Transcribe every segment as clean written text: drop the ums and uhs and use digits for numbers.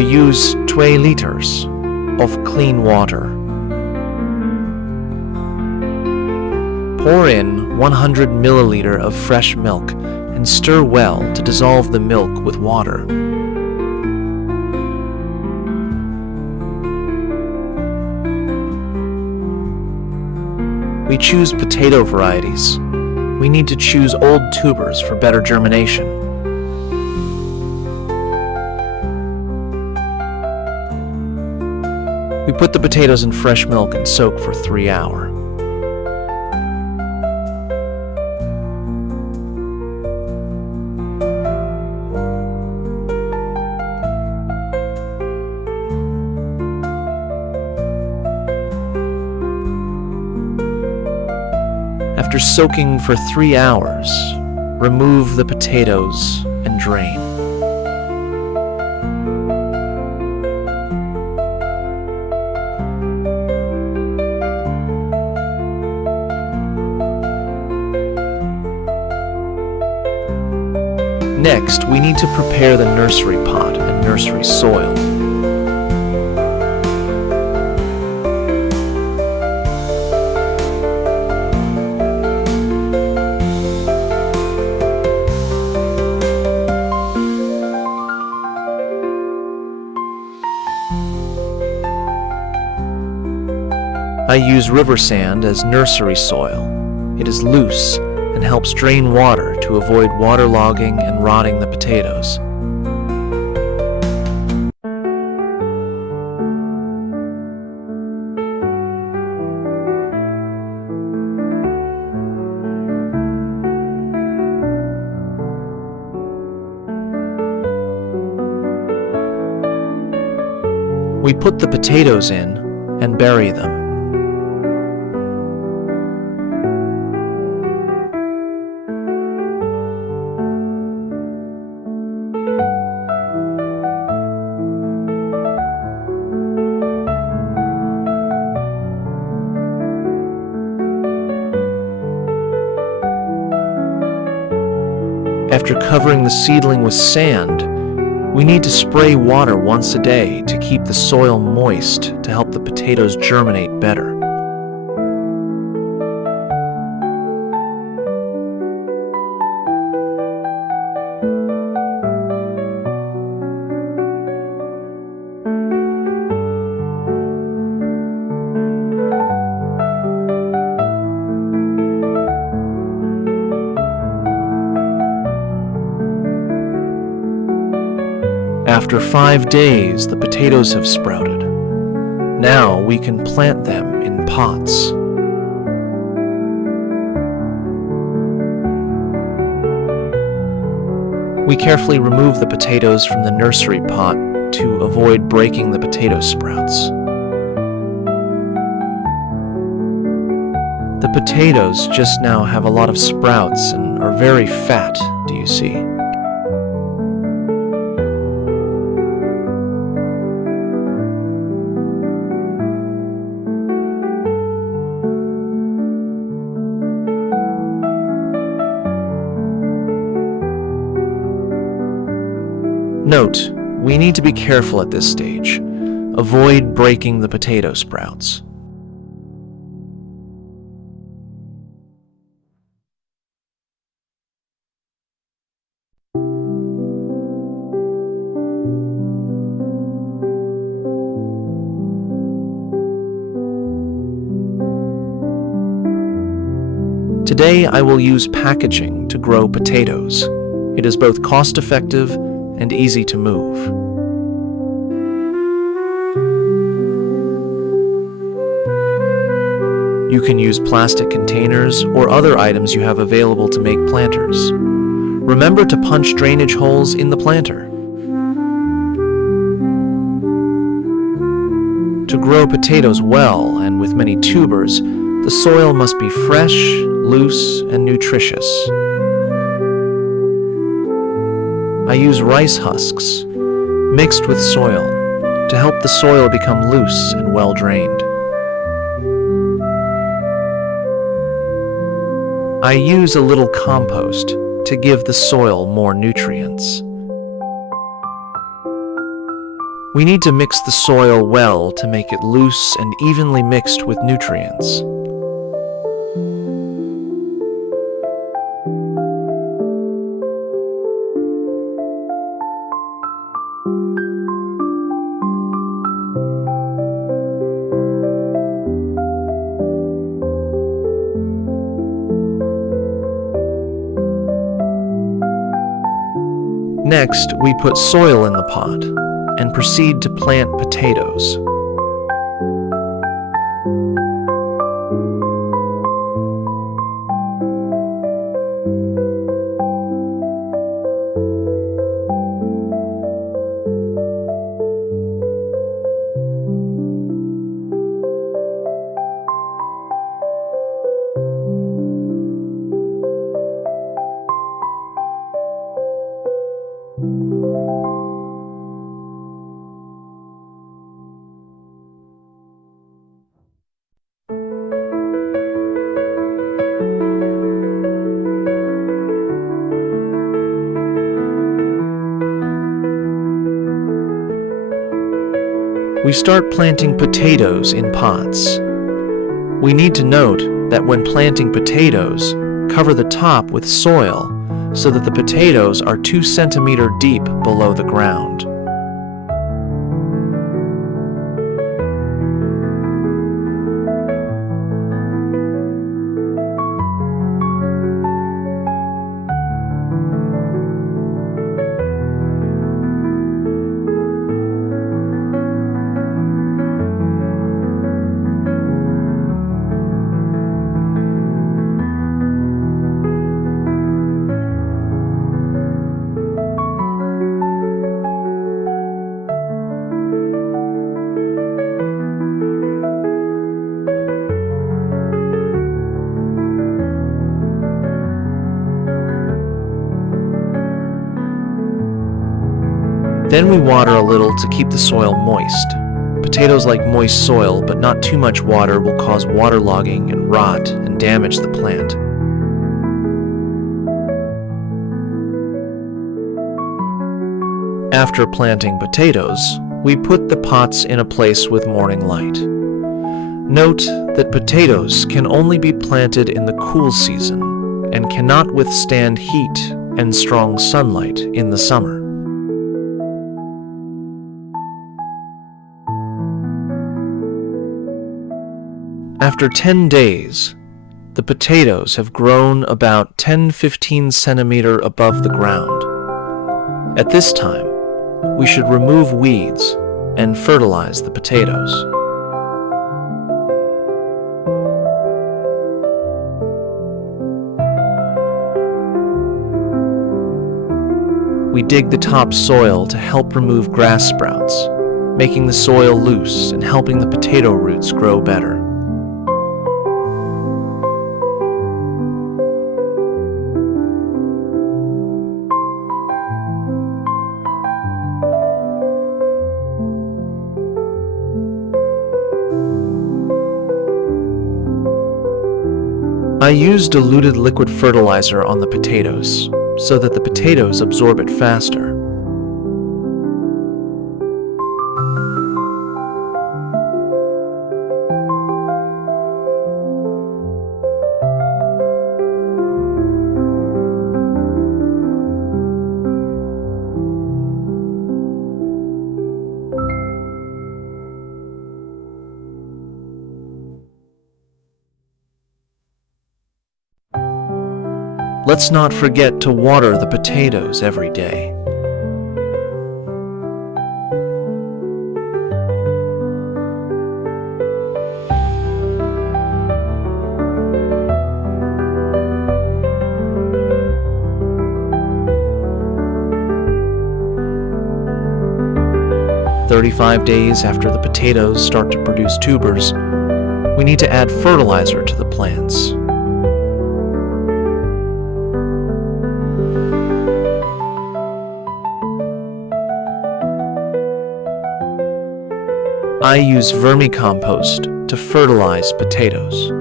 We use 2 liters of clean water. Pour in 100 milliliter of fresh milk and stir well to dissolve the milk with water. We choose potato varieties. We need to choose old tubers for better germination. We put the potatoes in fresh milk and soak for 3 hours. After soaking for 3 hours, remove the potatoes and drain. Next, we need to prepare the nursery pot and nursery soil. I use river sand as nursery soil. It is loose and helps drain water to avoid waterlogging and rotting the potatoes. We put the potatoes in and bury them. After covering the seedling with sand, we need to spray water once a day to keep the soil moist to help the potatoes germinate better. After 5 days, the potatoes have sprouted. Now we can plant them in pots. We carefully remove the potatoes from the nursery pot to avoid breaking the potato sprouts. The potatoes just now have a lot of sprouts and are very fat, do you see? Note, we need to be careful at this stage. Avoid breaking the potato sprouts. Today I will use packaging to grow potatoes. It is both cost-effective and easy to move. You can use plastic containers or other items you have available to make planters. Remember to punch drainage holes in the planter. To grow potatoes well and with many tubers, the soil must be fresh, loose, and nutritious. I use rice husks mixed with soil to help the soil become loose and well drained. I use a little compost to give the soil more nutrients. We need to mix the soil well to make it loose and evenly mixed with nutrients. Next, we put soil in the pot and proceed to plant potatoes. We start planting potatoes in pots. We need to note that when planting potatoes, cover the top with soil so that the potatoes are 2 centimeters deep below the ground. Then we water a little to keep the soil moist. Potatoes like moist soil, but not too much water will cause waterlogging and rot and damage the plant. After planting potatoes, we put the pots in a place with morning light. Note that potatoes can only be planted in the cool season and cannot withstand heat and strong sunlight in the summer. After 10 days, the potatoes have grown about 10-15 centimeters above the ground. At this time, we should remove weeds and fertilize the potatoes. We dig the topsoil to help remove grass sprouts, making the soil loose and helping the potato roots grow better. I use diluted liquid fertilizer on the potatoes so that the potatoes absorb it faster. Let's not forget to water the potatoes every day. "35 days after the potatoes start to produce tubers, we need to add fertilizer to the plants. I use vermicompost to fertilize potatoes.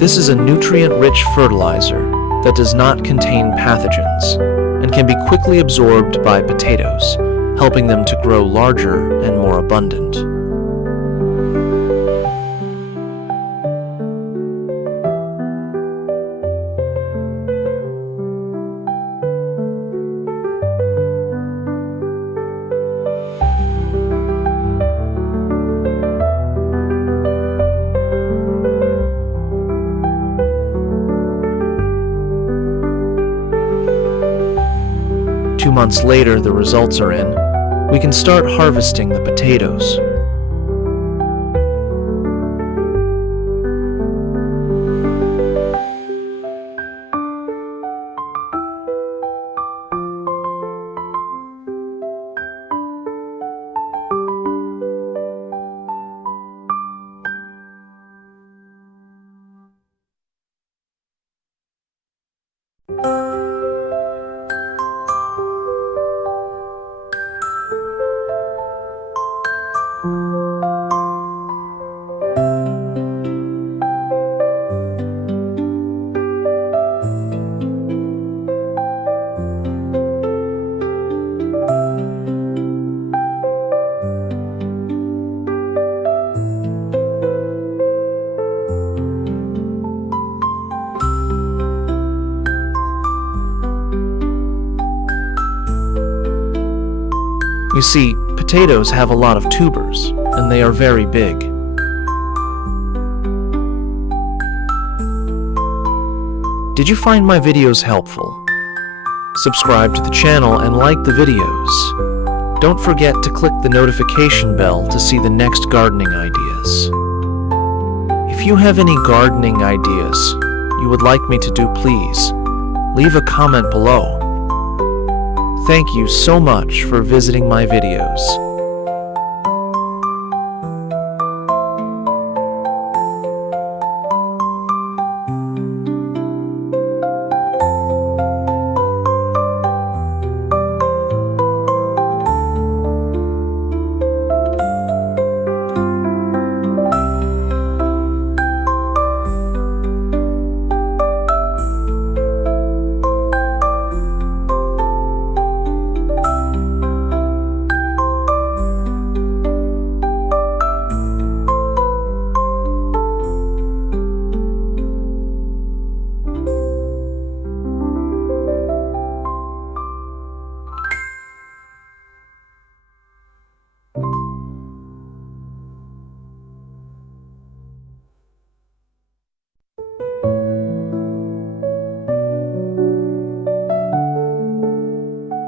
This is a nutrient-rich fertilizer that does not contain pathogens and can be quickly absorbed by potatoes, helping them to grow larger and more abundant. Two months later, the results are in. We can start harvesting the potatoes. You see, potatoes have a lot of tubers, and they are very big. Did you find my videos helpful? Subscribe to the channel and like the videos. Don't forget to click the notification bell to see the next gardening ideas. If you have any gardening ideas you would like me to do, please leave a comment below. Thank you so much for visiting my videos.